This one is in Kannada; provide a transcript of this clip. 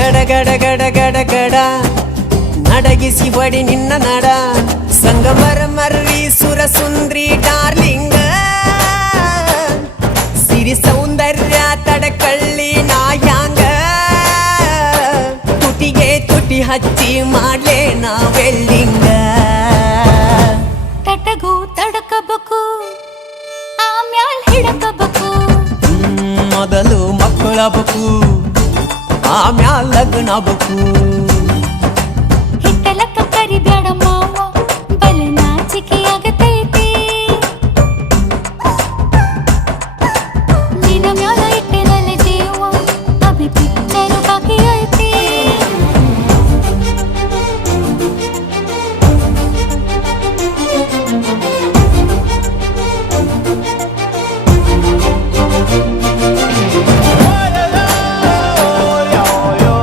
ಗಡ ಗಡ ಗಡ ಗಡ ಗಡ ನಡಗಿಸಿ ಹೊಡಿ ನಿನ್ನ ನಡ ಸಂಗಮರ ಮರ್ರಿ ಸುರ ಸುಂದ್ರಿ ಡಾರ್ಲಿಂಗ ಸಿರಿ ಸೌಂದರ್ಯ ತಡಕಳ್ಳಿ ನಾಯಾಂಗ ತುಟಿಗೆ ತುಟಿ ಹಚ್ಚಿ ಮಾಡ್ಲೇ ನಾ ವೆಲ್ಡಿಂಗ ತಟಗೂ ತಡಕಬೇಕು ಆಮ್ಯಾಲ್ ಹಿಡಕಬೇಕು ಮೊದಲು ಮಕ್ಕಳಬೇಕು ಆಮ್ಯಾಲ್ ಲಗ್ನ ಬೇಕು ಹಿತ್ತಲಕ್ಕ ಕರಿಬೇಡ ಮಾವ